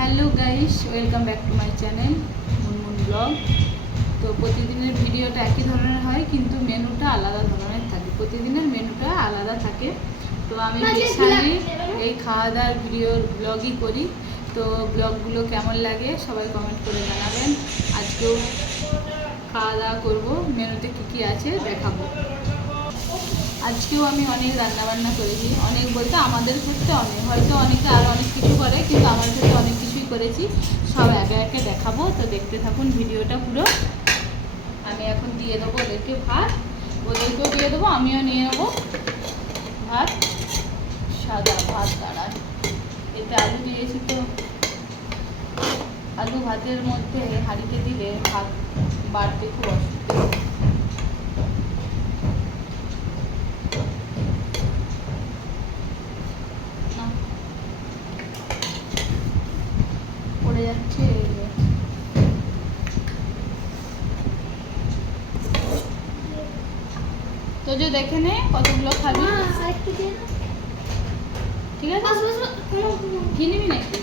Hello guys, welcome back to my channel Munmun blog. তো প্রতিদিনের ভিডিওটা একই ধরনের হয়, কিন্তু মেনুটা আলাদা ধরনের থাকে। প্রতিদিনের মেনুটা আলাদা থাকে। তো আমি বেশিরভাগই এই খাওয়া দাওয়ার ভিডিওর ব্লগই করি। তো ব্লগগুলো কেমন লাগে সবাই কমেন্ট করে জানাবেন। আজকেও খাওয়া দাওয়া করবো, মেনুতে কী কী আছে দেখাবো। আজকেও আমি অনেক রান্নাবান্না করেছি। অনেক বলতে আমাদের ক্ষেত্রে অনেক, হয়তো অনেকে আরও অনেক কিছু করে, কিন্তু আমার ক্ষেত্রে অনেক কিছুই করেছি। সব একে একে দেখাবো, তো দেখতে থাকুন ভিডিওটা পুরো। আমি এখন দিয়ে দেবো ওদেরকে ভাত, ওদেরকেও দিয়ে দেবো, আমিও নিয়ে নেবো ভাত। সাদা ভাত দাঁড়ায়, এতে আলু দিয়েছি। তো আলু ভাতের মধ্যে হাঁড়িতে দিলে ভাত বাড়তে খুব অসুবিধা। পড়ে যাচ্ছে। তো যে দেখে নে কতগুলো খাবি, ঠিক আছে? ঘি নিবি নাকি?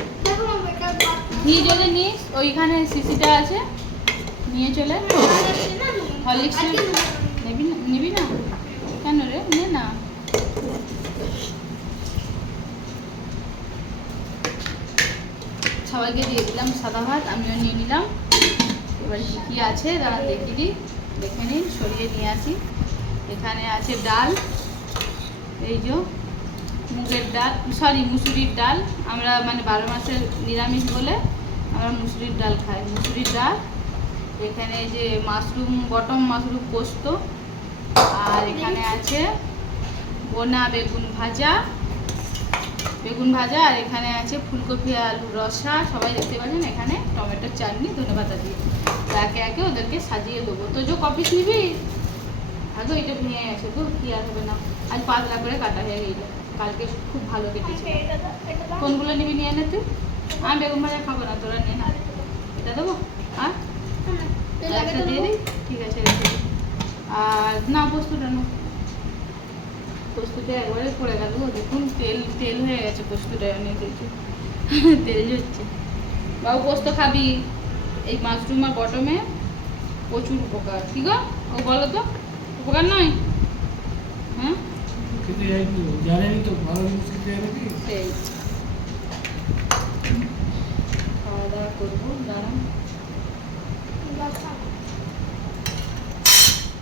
ঘি যদি নিস, ওইখানে সিসিটা আছে, নিয়ে চলে। হরলিক্স নিবি না? কেন রে, নে না। সবাইকে দিয়ে দিলাম সাদা ভাত, আমিও নিয়ে নিলাম। এবার কী কী আছে দাঁড়া দেখিয়ে দিই, দেখে নিন, সরিয়ে নিয়ে আসি। এখানে আছে ডাল, এই যে মুগের ডাল, মুসুরির ডাল। আমরা মানে 12 মাসের নিরামিষ বলে আমরা মুসুরির ডাল খাই, মুসুরির ডাল। এখানে যে বটম মাশরুম পোস্ত, আর এখানে আছে বোনা বেগুন ভাজা, আর এখানে আছে ফুলকপি আলুর রসা। সবাই দেখতে পাচ্ছেন, এখানে টমেটোর চাটনি, ধনেপাতা দিয়ে। তো একে একে ওদেরকে সাজিয়ে দেবো। তো যে কপিস নিবি, আগে এটা ভেঙে গেছে তো, কি আর হবে না। আজ পাতলা করে কাটা হয়ে গেল, কালকে খুব ভালো কেটেছে। কোনগুলো নিবি নিয়ে নে তুই। আমি বেগুন ভাজা খাবো না, তোরা নে না। এটা দেবো আর একটা দিয়ে দিই, ঠিক আছে রেখে দিই। আর না, পোস্তটা না, পোস্তটা একবারে পড়ে গেল। দেখুন তেল হয়ে গেছে, পোস্তটা অনেক কিছু তেল হচ্ছে। বাবু পোস্ত খাবি? এই মাশরুম আর বটমে প্রচুর উপকার। কি গো, ও বলো তো, উপকার নয়? হ্যাঁ, সেই খাওয়া দাওয়া করবো। দাঁড়ান,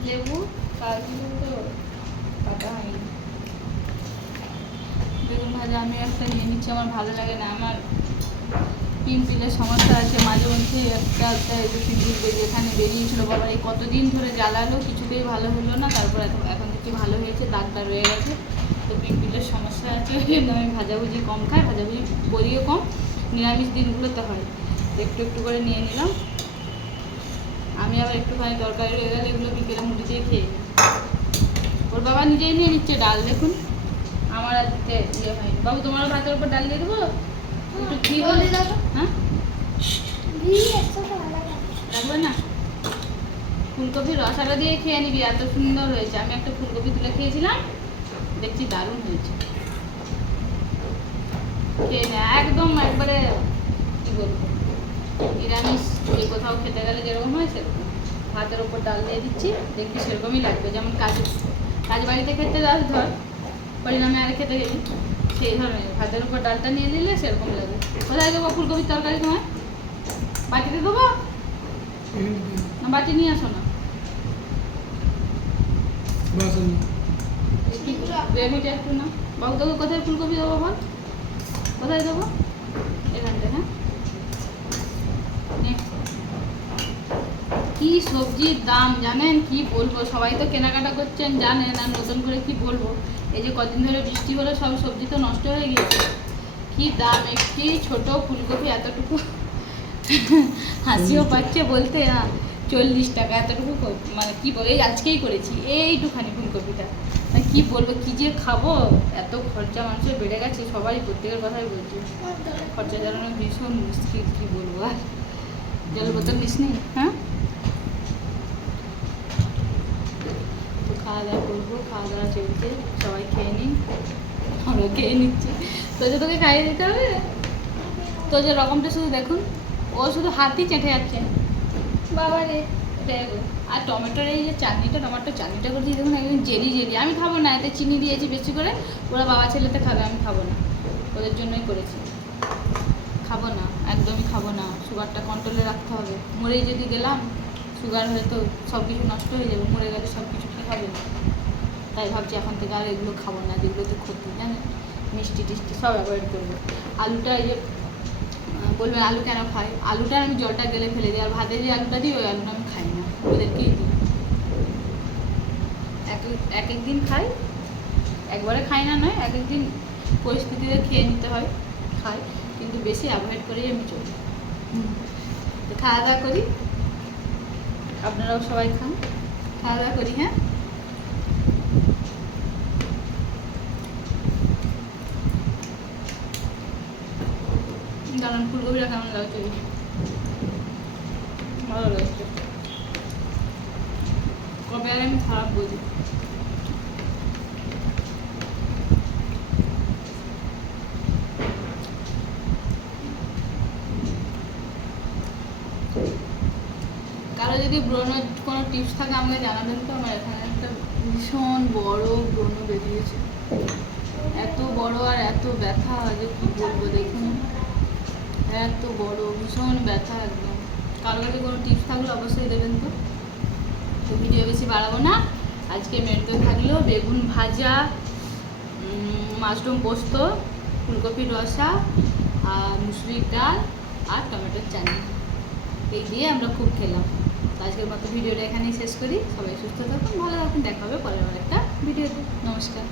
লেবু কাজু তো কাটা হয়নি। বেগুন ভাজা আমি একটা নিয়ে নিচ্ছি, আমার ভালো লাগে না। আমার পিম্পলের সমস্যা আছে, মাঝে মধ্যে একটা পিম্পল যেখানে বেরিয়েছিল, বাবা এই কতদিন ধরে জ্বালালো, কিছুতেই ভালো হলো না। তারপর এখন দেখছি ভালো হয়েছে, দাগটা রয়ে গেছে। তো পিম্পলের সমস্যা আছে, ওই জন্য আমি ভাজাভুজি কম খাই, ভাজাভুজি করিও কম, নিরামিষ দিনগুলোতে হয়। একটু একটু করে নিয়ে নিলাম। আমি আবার একটুখানি তরকারি রয়ে গেলে এগুলো বিকেলে মুড়ি দিয়ে খেয়ে নিই। ওর বাবা নিজেই নিয়ে নিচ্ছে ডাল, দেখুন। আমার আজকে ইয়ে হয়নি। বাবু, তোমারও ভাতের উপর ডাল দিয়ে দেবো, একটু ঘি হলে। হ্যাঁ, লাগবে না? ফুলকপির রসাটা দিয়ে খেয়ে নিবি, এত সুন্দর হয়েছে। আমি একটা ফুলকপি তুলে খেয়েছিলাম, দেখছি দারুণ হয়েছে। খেয়ে নে, একদম একবারে কি বলবো, নিরামিষ যে কোথাও খেতে গেলে যেরকম হয় সেরকম। ভাতের ওপর ডাল দিয়ে দিচ্ছি, দেখবি সেরকমই লাগবে। যেমন কাজ বাড়িতে খেতে যাস ধর, পরিণামে আর খেতে গেলি, সেই ধরনের ভাতের উপর ডালটা নিয়ে নিলে সেরকম লাগবে। কোথায় দেবো ফুলকপির তরকারি তোমার? বাটিতে দেবো না? বাটি নিয়ে আসো না, গ্রেভিটা একটু না। বাবু, তোকে কোথায় ফুলকপি দেবো বল, কোথায় দেবো? এখানটা। হ্যাঁ, কি সবজির দাম জানেন, কি বলবো। সবাই তো কেনাকাটা করছেন জানেন, আর নতুন করে কি বলবো। এই যে কদিন ধরে বৃষ্টি হলো, সব সবজি তো নষ্ট হয়ে গিয়েছে। কি দাম, একটি ছোট ফুলকপি এতটুকু হাসিও পাচ্ছে বলতে। 40 টাকা, এতটুকু মানে কি বলে, এই আজকেই করেছি এইটুখানি ফুলকপিটা। কি বলবো, কি যে খাবো, এত খরচা মানুষের বেড়ে গেছে। সবাই প্রত্যেকের কথাই বলছে, খরচা চালানো ভীষণ মুশকিল, কি বলবো। আর জল বোতল নিস নি? হ্যাঁ, তো খাওয়া দাওয়া করবো, খাওয়া দাওয়া চলছে, সবাই খেয়ে নিন, আমরা খেয়ে নিচ্ছি। তো যে তোকে খাইয়ে দিতে হবে, তো যে রকমটা শুধু দেখুন, ও শুধু হাতই চেটে যাচ্ছে বাবা রে। এটাই গো। আর টমেটোর এই যে চাটনিটা, টমেটোর চাটনিটা করছি দেখুন একদম জেলি জেলি। আমি খাবো না, এতে চিনি দিয়েছি বেশি করে, ওরা বাবা ছেলেতে খাবে, আমি খাবো না, ওদের জন্যই করেছি। খাবো না, একদমই খাবো না, সুগারটা কন্ট্রোলে রাখতে হবে। মরেই যদি গেলাম, সুগার হয়তো সব কিছু নষ্ট হয়ে যাবে, মরে গেলে সব কিছু কী হবে। তাই ভাবছি এখন থেকে আর এগুলো খাবো না, যেগুলোতে ক্ষতি, জানেন, মিষ্টি টিষ্টি সব অ্যাভয়েড করবো। আলুটা এই যে বলবেন আলু কেন খাই, আলুটা আমি জলটা গেলে ফেলে দিই, আর ভাতে যে আলুটা দিই ওই আলুটা আমি খাই না, ওদেরকেই দিই। এক এক দিন খাই, একবারে খাই না নয়, এক এক দিন পরিস্থিতিতে খেয়ে নিতে হয়, খাই, কিন্তু বেশি অ্যাভয়েড করেই আমি চলি। তো খাওয়া দাওয়া করি, আপনারাও সবাই খান, খাওয়া দাওয়া করি। হ্যাঁ, দাঁড়ান, ফুলকপিটা কেমন লাগছে, ভালো লাগছে। কবে আর আমি খারাপ বুঝি। কারো যদি ব্রণের কোনো টিপস থাকে আমাকে জানাবেন তো। আমার এখানে একটা ভীষণ বড় ব্রণ বেরিয়েছে, এত বড় আর এত ব্যথা যে কী বলবো, দেখুন এত বড়, ভীষণ ব্যথা একদম। কারো কাছে কোনো টিপস থাকলে অবশ্যই দেবেন তো। তো ভিডিও বেশি বাড়াবো না, আজকে মেনুতে থাকলো বেগুন ভাজা, মাশরুম পোস্ত, ফুলকপির রসা, আর মুসুরির ডাল, আর টমেটোর চাটনি। এই দিয়ে আমরা খুব খেলাম। তো আজকের মতো ভিডিওটা এখানেই শেষ করি। সবাই সুস্থ থাকুন, ভালো থাকুন, দেখা হবে পরের একটা ভিডিওতে। নমস্কার।